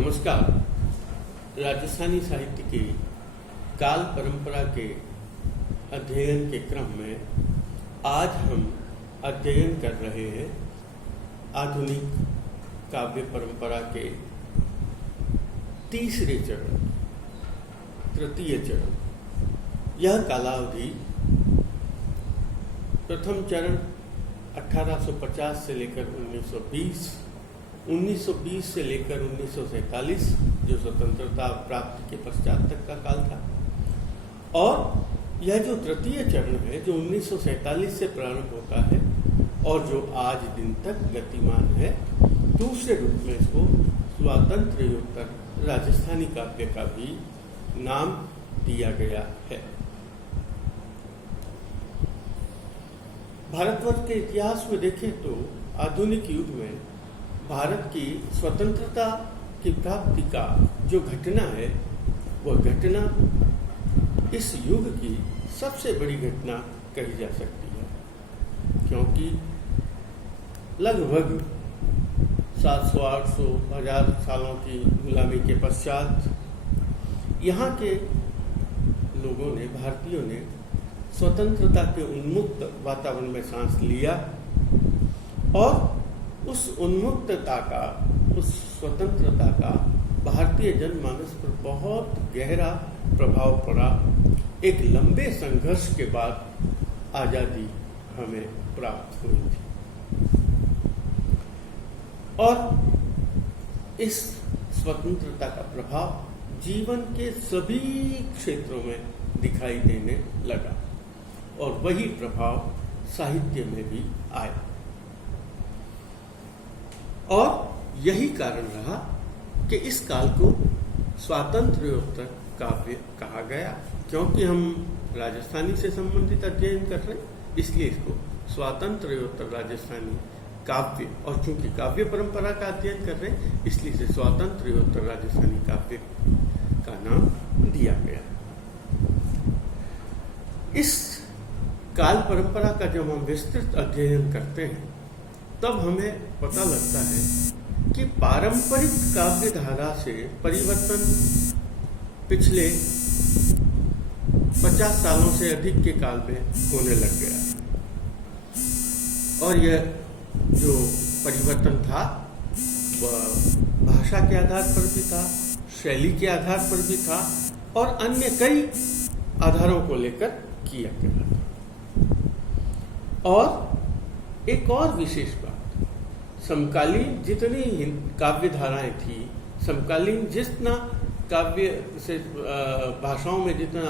नमस्कार। राजस्थानी साहित्य की काल परंपरा के अध्ययन के क्रम में आज हम अध्ययन कर रहे हैं आधुनिक काव्य परंपरा के तीसरे चरण, तृतीय चरण। यह कालावधि प्रथम चरण 1850 से लेकर 1920, 1920 से लेकर 1947 जो स्वतंत्रता प्राप्ति के पश्चात तक का काल था, और यह जो तृतीय चरण है जो 1947 से प्रारंभ होता है और जो आज दिन तक गतिमान है, दूसरे रूप में इसको स्वातंत्र्योत्तर राजस्थानी काव्य का भी नाम दिया गया है। भारतवर्ष के इतिहास में देखें तो आधुनिक युग में भारत की स्वतंत्रता की प्राप्ति का जो घटना है, वह घटना इस युग की सबसे बड़ी घटना कही जा सकती है, क्योंकि लगभग 700-800 हजार सालों की गुलामी के पश्चात यहाँ के लोगों ने, भारतीयों ने स्वतंत्रता के उन्मुक्त वातावरण में सांस लिया और उस उन्मुक्तता का, उस स्वतंत्रता का भारतीय जनमानस पर बहुत गहरा प्रभाव पड़ा। एक लंबे संघर्ष के बाद आजादी हमें प्राप्त हुई थी और इस स्वतंत्रता का प्रभाव जीवन के सभी क्षेत्रों में दिखाई देने लगा और वही प्रभाव साहित्य में भी आया। और यही कारण रहा कि इस काल को स्वातंत्र्योत्तर काव्य कहा गया, क्योंकि हम राजस्थानी से संबंधित अध्ययन कर रहे हैं, इसलिए इसको स्वातंत्र्योत्तर राजस्थानी काव्य, और चूंकि काव्य परंपरा का अध्ययन कर रहे हैं इसलिए इसे स्वातंत्र्योत्तर राजस्थानी काव्य का नाम दिया गया। इस काल परंपरा का जब हम विस्तृत अध्ययन करते हैं तब हमें पता लगता है कि पारंपरिक काव्य धारा से परिवर्तन पिछले 50 सालों से अधिक के काल में होने लग गया, और यह जो परिवर्तन था वह भाषा के आधार पर भी था, शैली के आधार पर भी था और अन्य कई आधारों को लेकर किया गया था। और एक और विशेष बात, समकालीन जितनी काव्य धाराएं थी, समकालीन जितना काव्य से भाषाओं में जितना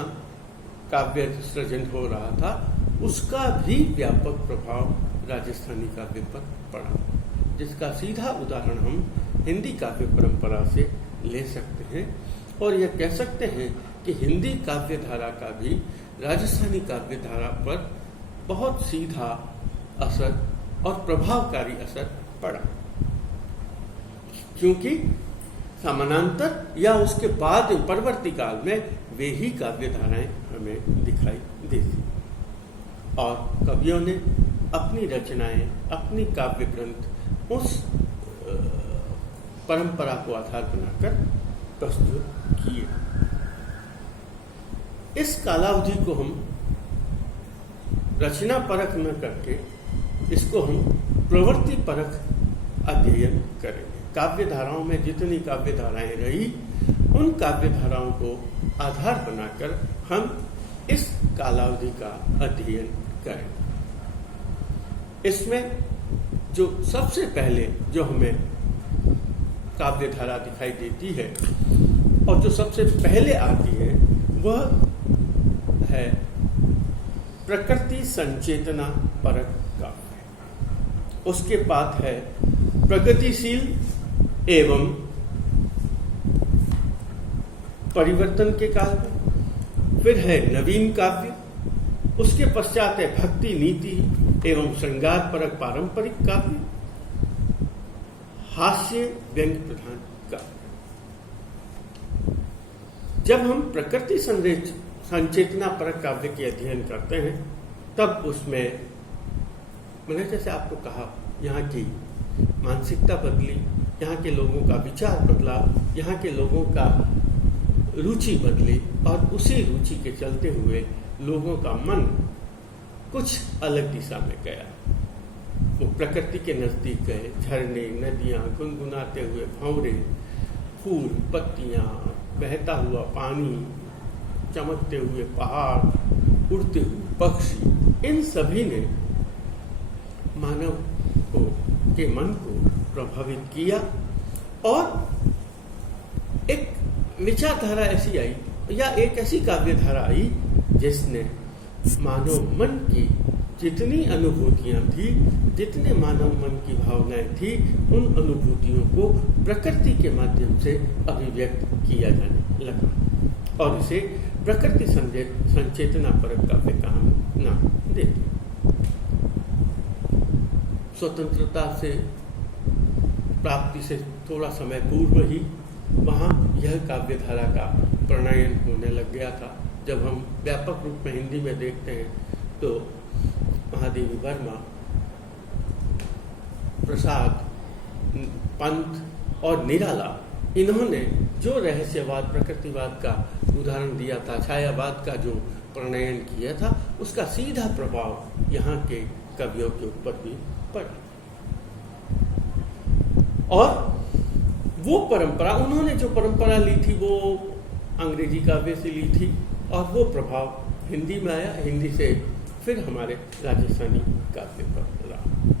काव्य सृजन हो रहा था, उसका भी व्यापक प्रभाव राजस्थानी काव्य पर पड़ा, जिसका सीधा उदाहरण हम हिंदी काव्य परंपरा से ले सकते हैं और यह कह सकते हैं कि हिंदी काव्य धारा का भी राजस्थानी काव्य धारा पर बहुत सीधा असर और प्रभावकारी असर पड़ा, क्योंकि समानांतर या उसके बाद परवर्ती काल में वे ही काव्य धाराएं हमें दिखाई देती और कवियों ने अपनी रचनाएं, अपनी काव्य ग्रंथ उस परंपरा को आधार बनाकर प्रस्तुत किए। इस कालावधि को हम रचना परख न करके इसको हम प्रवृत्ति परख अध्ययन करेंगे। काव्य धाराओं में जितनी काव्य धाराएं रही, उन काव्य धाराओं को आधार बनाकर हम इस कालावधि का अध्ययन करेंगे। इसमें जो सबसे पहले जो हमें काव्य धारा दिखाई देती है और जो सबसे पहले आती है वह है प्रकृति संचेतना परक काव्य। उसके बाद है प्रगतिशील एवं परिवर्तन के काव्य, फिर है नवीन काव्य, उसके पश्चात है भक्ति नीति एवं श्रृंगार परक पारंपरिक काव्य, हास्य व्यंग्य प्रधान काव्य। जब हम प्रकृति संचेतना परक काव्य के अध्ययन करते हैं तब उसमें मैंने जैसे आपको कहा, यहाँ की मानसिकता बदली, यहाँ के लोगों का विचार बदला, यहाँ के लोगों का रुचि बदली और उसी रुचि के चलते हुए लोगों का मन कुछ अलग दिशा में गया। वो प्रकृति के नजदीक गए, झरने, नदियाँ, गुनगुनाते हुए भंवरे, फूल, पत्तियाँ, बहता हुआ पानी, चमकते हुए पहाड़, उड़ते हुए पक्षी, इन सभी ने मानव के मन को प्रभावित किया और एक विचारधारा ऐसी आई या एक ऐसी काव्यधारा आई जिसने मानव मन की जितनी अनुभूतियां थी, जितने मानव मन की भावनाएं थी, उन अनुभूतियों को प्रकृति के माध्यम से अभिव्यक्त किया जाने लगा और इसे प्रकृति संचेतना परक काव्य का हम नाम देते। स्वतंत्रता से प्राप्ति से थोड़ा समय पूर्व ही वहाँ यह काव्यधारा का प्रणयन होने लग गया था। जब हम व्यापक रूप में हिंदी में देखते हैं तो महादेवी वर्मा, प्रसाद, पंत और निराला, इन्होंने जो रहस्यवाद, प्रकृतिवाद का उदाहरण दिया था, छायावाद का जो प्रणयन किया था, उसका सीधा प्रभाव यहाँ के कवियों के ऊपर भी पड़ा। और वो परंपरा, उन्होंने जो परंपरा ली थी वो अंग्रेजी काव्य से ली थी और वो प्रभाव हिंदी में आया, हिंदी से फिर हमारे राजस्थानी काव्य पर रहा।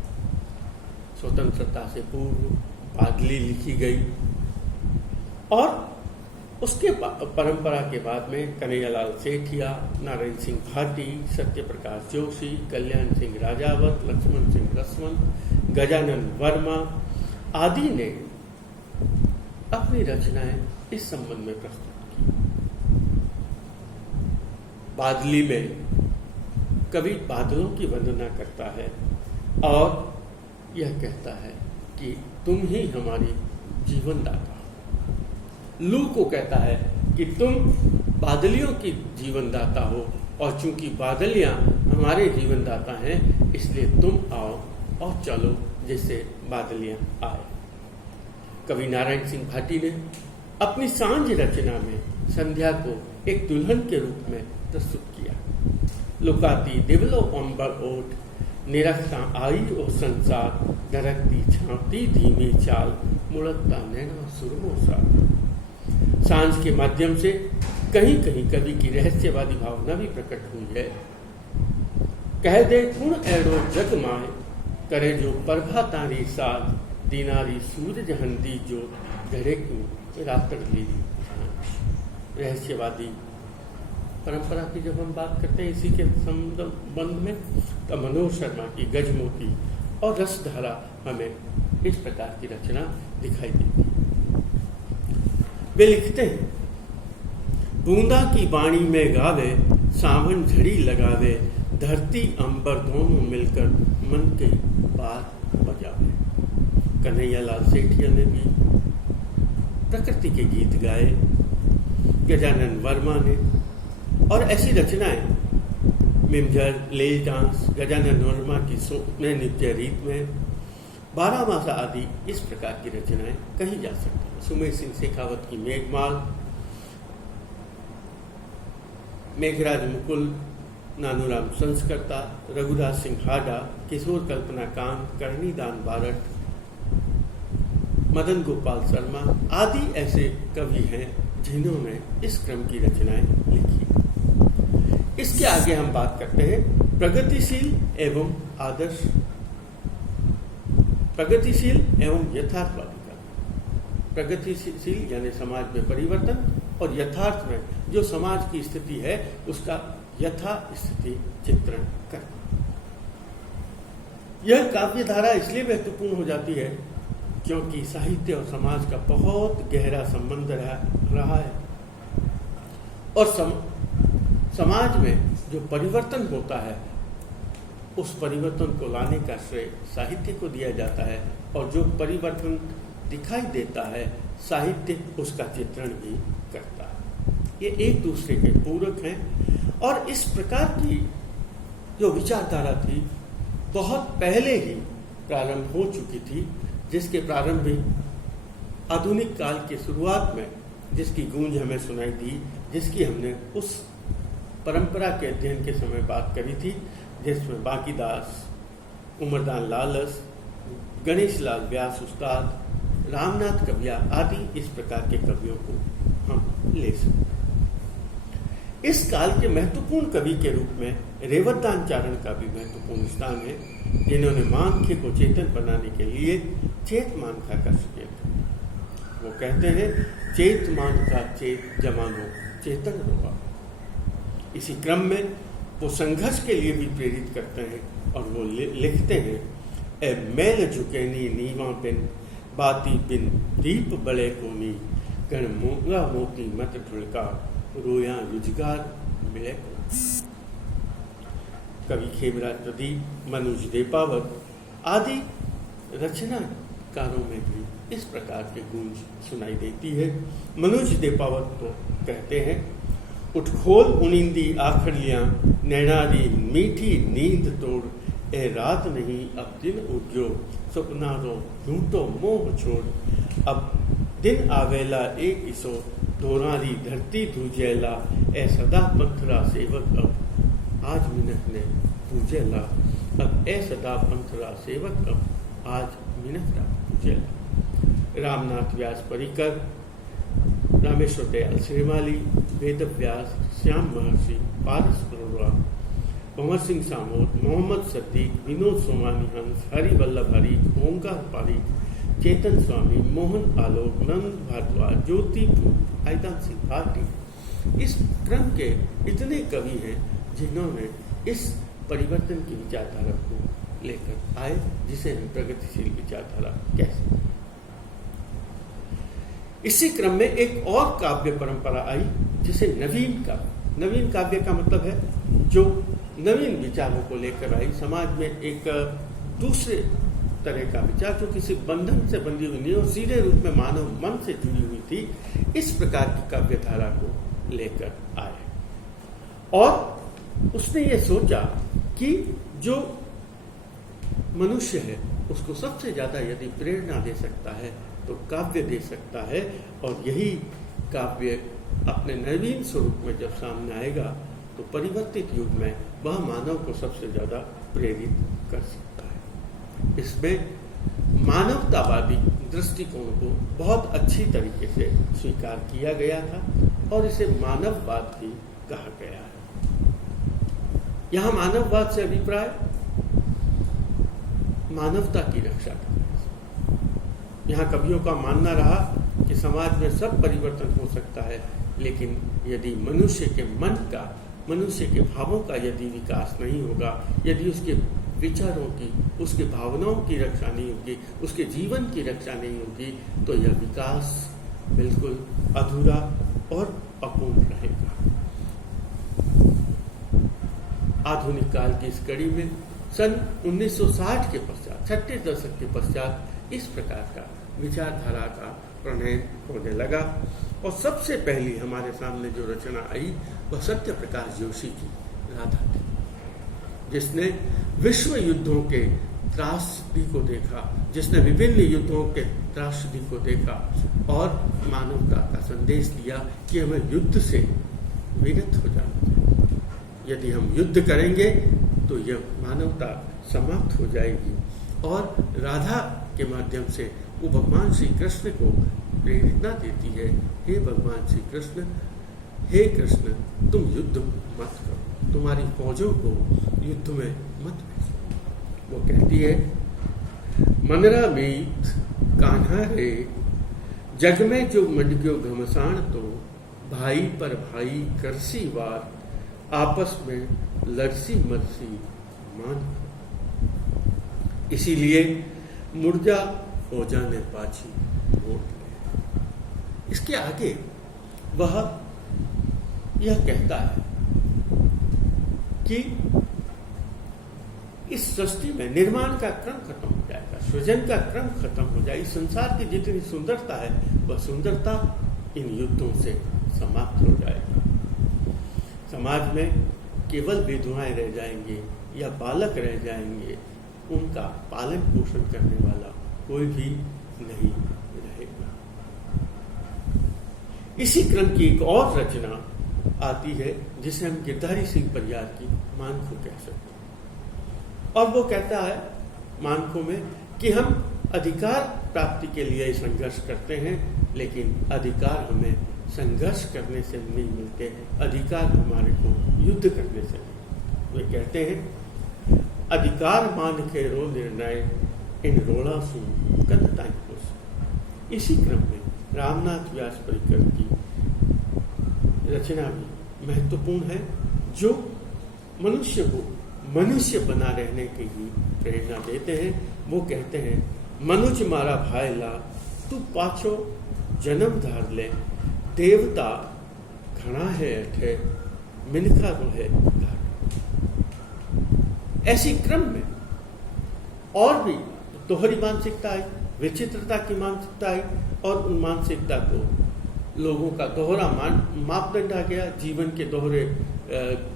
स्वतंत्रता से पूर्व बादली लिखी गई और उसके परंपरा के बाद में कन्हैयालाल सेठिया, नारायण सिंह भाटी, सत्यप्रकाश जोशी, कल्याण सिंह राजावत, लक्ष्मण सिंह रसवंत, गजानन वर्मा आदि ने अपनी रचनाएं इस संबंध में प्रस्तुत की। बादली में कवि बादलों की वंदना करता है और यह कहता है कि तुम ही हमारी जीवनदाता। लू को कहता है कि तुम बादलियों की जीवनदाता हो और चूंकि बादलियां हमारे जीवनदाता हैं, इसलिए तुम आओ और चलो जिससे बादलियां आए। कवि नारायण सिंह भाटी ने अपनी सांझ रचना में संध्या को एक दुल्हन के रूप में प्रस्तुत किया। लुकाती दिवलो अंबर ओट, निरखता आई ओ संसार, दरकती छांवती धीमी चाल, मुड़कता नैना सुरमो सार। सांझ के माध्यम से कहीं कहीं कवि की रहस्यवादी भावना भी प्रकट हुई है। कह दे कुण एड़ो जग माए, करे जो प्रभा तारी साथ, दीनारी सूरज हंदी जो, घरे की रात्र ली। रहस्यवादी परंपरा की जब हम बात करते हैं इसी के संबंध में, तो मनोज शर्मा की गजमोती और रसधारा हमें इस प्रकार की रचना दिखाई देती है। वे लिखते हैं, बूंदा की वाणी में गावे, सावन झड़ी लगावे, धरती अंबर दोनों मिलकर मन के बात बजावे। कन्हैयालाल सेठिया ने भी प्रकृति के गीत गाए, गजानन वर्मा ने, और ऐसी रचनाएं मिमजर, लेल डांस, गजानन वर्मा की स्वप्न नृत्य रीत में, बारहमासा आदि इस प्रकार की रचनाएं कही जा सकती हैं। सुमेर सिंह शेखावत की मेघमाल, मेघराज मुकुल, नानूराम संस्कर्ता, रघुराज सिंह हाडा, किशोर कल्पना कांत, करनीदान बारट, मदन गोपाल शर्मा आदि ऐसे कवि हैं जिन्होंने इस क्रम की रचनाएं लिखी। इसके आगे हम बात करते हैं प्रगतिशील एवं आदर्श, प्रगतिशील एवं यथार्थवादी का। प्रगतिशील यानी समाज में परिवर्तन, और यथार्थ में जो समाज की स्थिति है उसका यथा स्थिति चित्रण करना। यह काव्य धारा इसलिए महत्वपूर्ण हो जाती है क्योंकि साहित्य और समाज का बहुत गहरा संबंध रहा है, और समाज में जो परिवर्तन होता है उस परिवर्तन को लाने का श्रेय साहित्य को दिया जाता है, और जो परिवर्तन दिखाई देता है साहित्य उसका चित्रण भी करता है। ये एक दूसरे के पूरक हैं, और इस प्रकार की जो विचारधारा थी बहुत पहले ही प्रारंभ हो चुकी थी, जिसके प्रारंभ भी आधुनिक काल के शुरुआत में जिसकी गूंज हमें सुनाई दी, जिसकी हमने उस परंपरा के अध्ययन के समय बात करी थी, जिसमें बांकीदास, उमरदान लालस, गणेश लाल व्यास उस्ताद, रामनाथ कविया आदि इस प्रकार के कवियों को हम ले सकते हैं। इस काल के महत्वपूर्ण कवि के रूप में रेवतदान चारण का भी महत्वपूर्ण स्थान है, जिन्होंने मानखे को चेतन बनाने के लिए चेत मानखा का सृजन किया। वो कहते हैं, चेत मानखा चेत जमानो चेतन रोवा। इसी क्रम में वो संघर्ष के लिए भी प्रेरित करते हैं और वो लिखते हैं, ए मैल झुकेनी नीवा बिन बाती बिन दीप बड़े कोनी गण मूंगा मोती मत ढुलका रोया रुजगार मिले को। कवि खेमराज प्रदीप, मनुज देपावत आदि रचनाकारों में भी इस प्रकार के गूंज सुनाई देती है। मनुज देपावत तो कहते हैं, उठखोल उनिंदी आखड़ियां नैनारी मीठी नींद तोड़, ए रात नहीं अब दिन उग्यो सपनारो ढूंढो मोह छोड़, अब दिन आवेला एक इसो दोरारी धरती धूजेला, ए सदा पंथरा सेवक अब आज मिनट ने पूजेला, अब ए सदा पंथरा सेवक अब आज मिनट ने पूजेला। रामनाथ व्यास परिकर, रामेश्वर दयाल श्रीमाली, वेद व्यास, श्याम महर्षि, पारस बरोड़ा, भंवर सिंह सामोद, मोहम्मद सद्दीक, विनोद सोमानी हंस, हरिवल्लभ हरी, ओंकार पारीक, चेतन स्वामी, मोहन आलोक, नंद भारद्वाज, ज्योति आयदान सिंह भारती, इस क्रम के इतने कवि हैं जिन्होंने इस परिवर्तन की विचारधारा को लेकर आए, जिसे हम प्रगतिशील विचारधारा कह सकते हैं। इसी क्रम में एक और काव्य परंपरा आई, जिसे नवीन काव्य। नवीन काव्य का मतलब है जो नवीन विचारों को लेकर आई, समाज में एक दूसरे तरह का विचार जो किसी बंधन से बंधी हुई नहीं और सीधे रूप में मानव मन से जुड़ी हुई थी, इस प्रकार की काव्य धारा को लेकर आए। और उसने ये सोचा कि जो मनुष्य है उसको सबसे ज्यादा यदि प्रेरणा दे सकता है तो काव्य दे सकता है, और यही काव्य अपने नवीन स्वरूप में जब सामने आएगा तो परिवर्तित युग में वह मानव को सबसे ज्यादा प्रेरित कर सकता है। इसमें मानवतावादी दृष्टिकोण को बहुत अच्छी तरीके से स्वीकार किया गया था और इसे मानववाद भी कहा गया है। यहाँ मानववाद से अभिप्राय मानवता की रक्षा करना। यहाँ कवियों का मानना रहा कि समाज में सब परिवर्तन हो सकता है, लेकिन यदि मनुष्य के मन का, मनुष्य के भावों का यदि विकास नहीं होगा, यदि उसके विचारों की, उसके भावनाओं की रक्षा नहीं होगी, उसके जीवन की रक्षा नहीं होगी, तो यह विकास बिल्कुल अधूरा और अपूर्ण रहेगा। आधुनिक काल की इस कड़ी में सन 1960 के पश्चात, 60 दशक के पश्चात इस प्रकार का विचारधारा का प्रणयन होने लगा, और सबसे पहली हमारे सामने जो रचना आई वह सत्य प्रकाश जोशी की राधा थी, जिसने विश्व युद्धों के त्रासदी को देखा, जिसने विभिन्न युद्धों के त्रासदी को देखा और मानवता का संदेश दिया कि हमें युद्ध से विरत हो जाना चाहिए। यदि हम युद्ध करेंगे तो यह मानवता समाप्त हो जाएगी, और राधा के माध्यम से वो भगवान श्री कृष्ण को प्रेरणा देती है, हे भगवान श्री कृष्ण, हे कृष्ण, तुम युद्ध मत करो, तुम्हारी फौजों को युद्ध में मत भेजो। वो कहती है, मनरा मीत कान्हा रे, जग में जो मंडग्यो घमसान तो, भाई पर भाई करसी वार, आपस में लड़सी मरसी मान। इसीलिए मुर्जा हो जाने पाछी वोट। इसके आगे वह यह कहता है कि इस सृष्टि में निर्माण का क्रम खत्म हो जाएगा, सृजन का क्रम खत्म हो जाएगा। इस संसार की जितनी सुंदरता है वह सुंदरता इन युद्धों से समाप्त हो जाएगी। समाज में केवल विधवाएं रह जाएंगे या बालक रह जाएंगे, उनका पालन पोषण करने वाला कोई भी नहीं रहेगा। इसी क्रम की एक और रचना आती है जिसे हम गिरधारी सिंह परियार की मानखो कह सकते हैं। और वो कहता है मानखो में कि हम अधिकार प्राप्ति के लिए संघर्ष करते हैं, लेकिन अधिकार हमें संघर्ष करने से नहीं मिलते हैं, अधिकार हमारे को युद्ध करने से नहीं। वे कहते हैं अधिकार मान के रो निर्णय इन रोड़ा सु कद ताई खुश। इसी क्रम में रामनाथ व्यास परिकर की रचना भी महत्वपूर्ण है, जो मनुष्य को मनुष्य बना रहने की ही प्रेरणा देते हैं। वो कहते हैं मनुज मारा भाई ला तू पाछो जन्म धार ले, देवता घना है अठे मिनखा रोहे धार। ऐसी क्रम में और भी दोहरी मानसिकता आई, विचित्रता की मानसिकता आई, और उन मानसिकता को लोगों का दोहरा मापदंड आ गया, जीवन के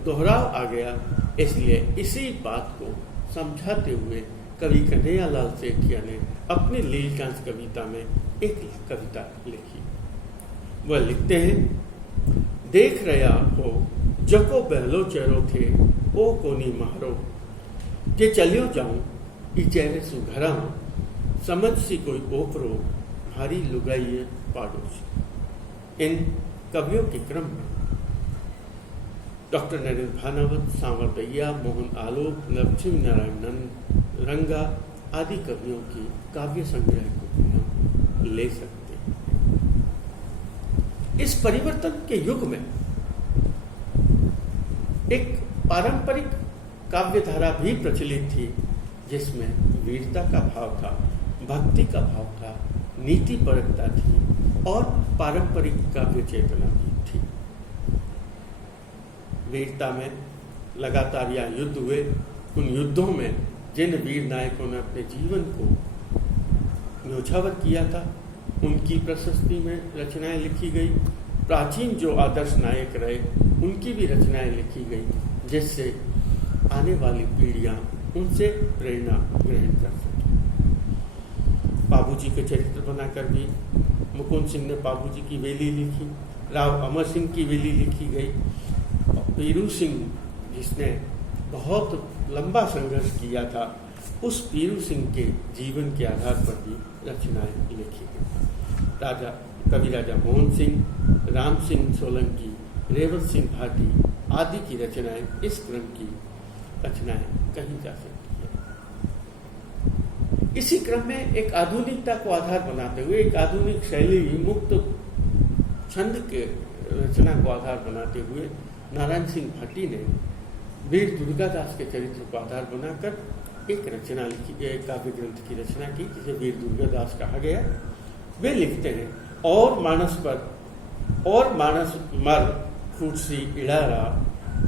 दोहराव आ गया। इसलिए इसी बात को समझाते हुए कवि कन्हैयालाल सेठिया ने अपनी लीलकांत कविता में एक कविता लिखी। वह लिखते हैं देख रहा हो जको बहलो चेहरो थे ओ कोनी मारो, जे चलियो जाऊं ई चेहरे सुघरा, समझ सी कोई ओपरो भारी लुगाई पाड़ोसी। इन कवियों के क्रम में डॉक्टर नरेंद्र भानावत, सांवर दैया, मोहन आलोक, लक्ष्मी नारायण रंगा आदि कवियों की काव्य संग्रह को भी हम ले सकते हैं। इस परिवर्तन के युग में एक पारंपरिक काव्य धारा भी प्रचलित थी, जिसमें वीरता का भाव था, भक्ति का भाव था, नीति परकता थी और पारंपरिक काव्य चेतना भी थी। वीरता में लगातार यहाँ युद्ध हुए। उन युद्धों में जिन वीर नायकों ने अपने जीवन को न्योछावर किया था, उनकी प्रशस्ति में रचनाएं लिखी गई। प्राचीन जो आदर्श नायक रहे, उनकी भी रचनाएं लिखी गई, जिससे आने वाली पीढ़ियां उनसे प्रेरणा ग्रहण कर सकें। बाबूजी के चरित्र बनाकर भी मुकुंद सिंह ने बाबूजी की वेली लिखी, राव अमर सिंह की वेली लिखी गई। पीरू सिंह, जिसने बहुत लंबा संघर्ष किया था, उस पीरू सिंह के जीवन के आधार पर भी रचनाएं लिखी गई। कवि राजा मोहन सिंह, राम सिंह सोलंकी, रेवत सिंह भाटी आदि की रचनाएं, इस क्रम की रचनाएं कही जा सकती है। इसी क्रम में एक आधुनिकता को आधार बनाते हुए, एक आधुनिक शैली मुक्त छंद के रचना को आधार बनाते हुए नारायण सिंह भाटी ने वीर दुर्गादास के चरित्र को आधार बनाकर एक रचना लिखी, काव्य ग्रंथ की रचना की, जिसे वीर दुर्गादास कहा गया। वे लिखते हैं और मानस मर फूटसी इड़ारा,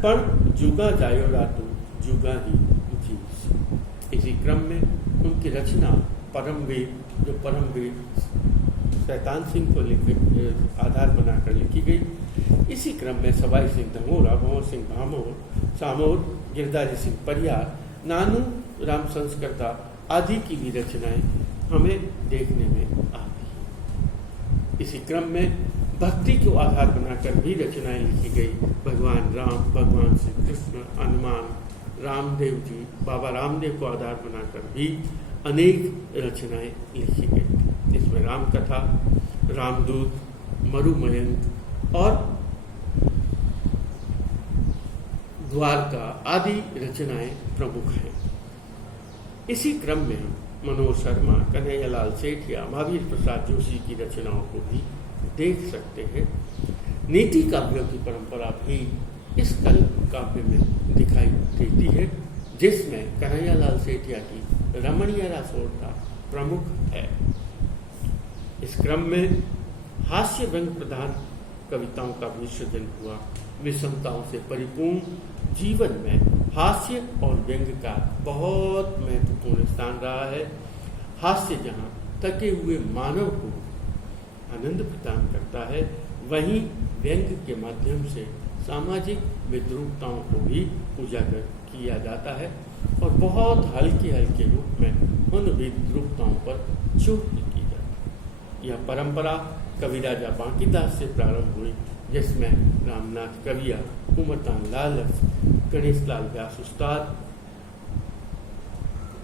पण जुगा जायो रातू जुगा ही जीव। इसी क्रम में उनकी रचना परमवीर शैतान सिंह को आधार बनाकर लिखी गई। इसी क्रम में सवाई सिंह धमोरा, भंवर सिंह भामोर, सामोर, गिरधारी सिंह परियार, नानू राम संस्कृता आदि की भी रचनाएं हमें देखने में आती हैं। इसी क्रम में भक्ति को आधार बनाकर भी रचनाएं लिखी गई। भगवान राम, भगवान श्री कृष्ण, हनुमान, रामदेव जी, बाबा रामदेव को आधार बनाकर भी अनेक रचनाएं लिखी गई। इसमें राम कथा, रामदूत, मरुमयंक और द्वारका आदि रचनाएं प्रमुख हैं। इसी क्रम में मनोज शर्मा, कन्हैयालाल सेठिया, महावीर प्रसाद जोशी की रचनाओं को भी देख सकते हैं। नीति काव्यों की परंपरा भी इस काव्य में दिखाई देती है, जिसमें कन्हैयालाल सेठिया की रमणीय रासोड़ता प्रमुख है। इस क्रम में हास्य व्यंग प्रधान कविताओं का भी सृजन हुआ। विषमताओं से परिपूर्ण जीवन में हास्य और व्यंग का बहुत महत्वपूर्ण स्थान रहा है। हास्य जहाँ थके हुए मानव को आनंद प्रदान करता है, वहीं व्यंग के माध्यम से सामाजिक विद्रूपताओं को भी उजागर किया जाता है और बहुत हल्के रूप में उन विद्रूपताओं पर चोट की जाती है। यह परंपरा कविराजा बांकीदास से प्रारंभ हुई, जिसमें रामनाथ कविया, उमरदान लाल, गणेश लाल व्यास उस्ताद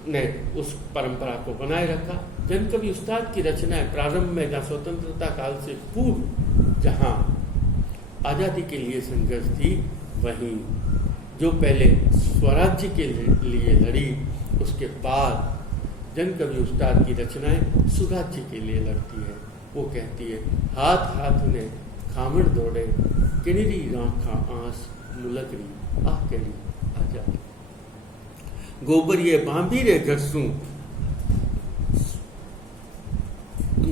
ने उस परंपरा को बनाए रखा। जन कवि उस्ताद की रचनाएं प्रारंभ में जहाँ स्वतंत्रता काल से पूर्व जहाँ आज़ादी के लिए संघर्ष थी, वहीं जो पहले स्वराज्य के लिए लड़ी, उसके बाद जन कवि उस्ताद की रचनाएं सुराज्य के लिए लड़ती है। वो कहती है, हाथ हाथ ने खामड़ दौड़े, किणरी राखा आंस मुलकरी आ करी आजादी। गोबरिए बांभी रे घरसू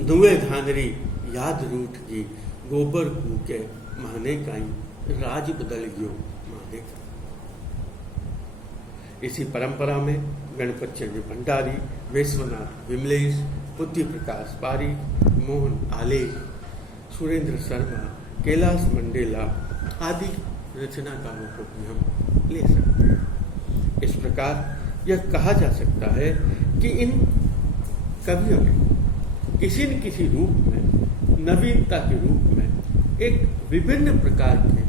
धुए धानरी याद रूठ गई, गोबर कूके माने काई राज बदल गयो माने का। इसी परंपरा में गणपत चंद्र भंडारी, विश्वनाथ विमलेश, बुद्धि प्रकाश पारीक, मोहन आले, सुरेंद्र शर्मा, कैलाश मंडेला आदि रचनाकारों को भी हम ले सकते हैं। इस प्रकार यह कहा जा सकता है कि इन कवियों ने किसी न किसी रूप में, नवीनता के रूप में, एक विभिन्न प्रकार के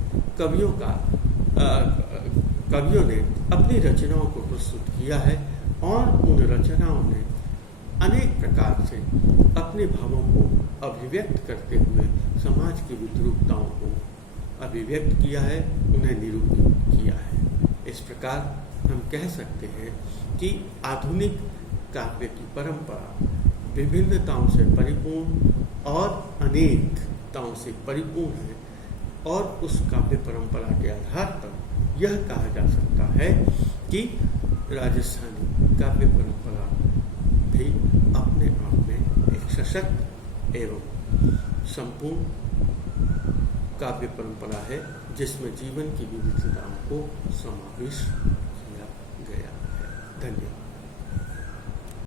कवियों ने अपनी रचनाओं को प्रस्तुत किया है और उन रचनाओं ने अनेक प्रकार से अपने भावों को अभिव्यक्त करते हुए समाज की विद्रूपताओं को अभिव्यक्त किया है, उन्हें निरूपित किया है। इस प्रकार हम कह सकते हैं कि आधुनिक काव्य की परंपरा विभिन्नताओं से परिपूर्ण और अनेकताओं से परिपूर्ण है, और उस काव्य परंपरा के आधार पर यह कहा जा सकता है कि राजस्थानी काव्य परंपरा भी अपने आप में एक सशक्त एवं संपूर्ण काव्य परंपरा है, जिसमें जीवन की विविधताओं को समावेश किया गया है। धन्यवाद।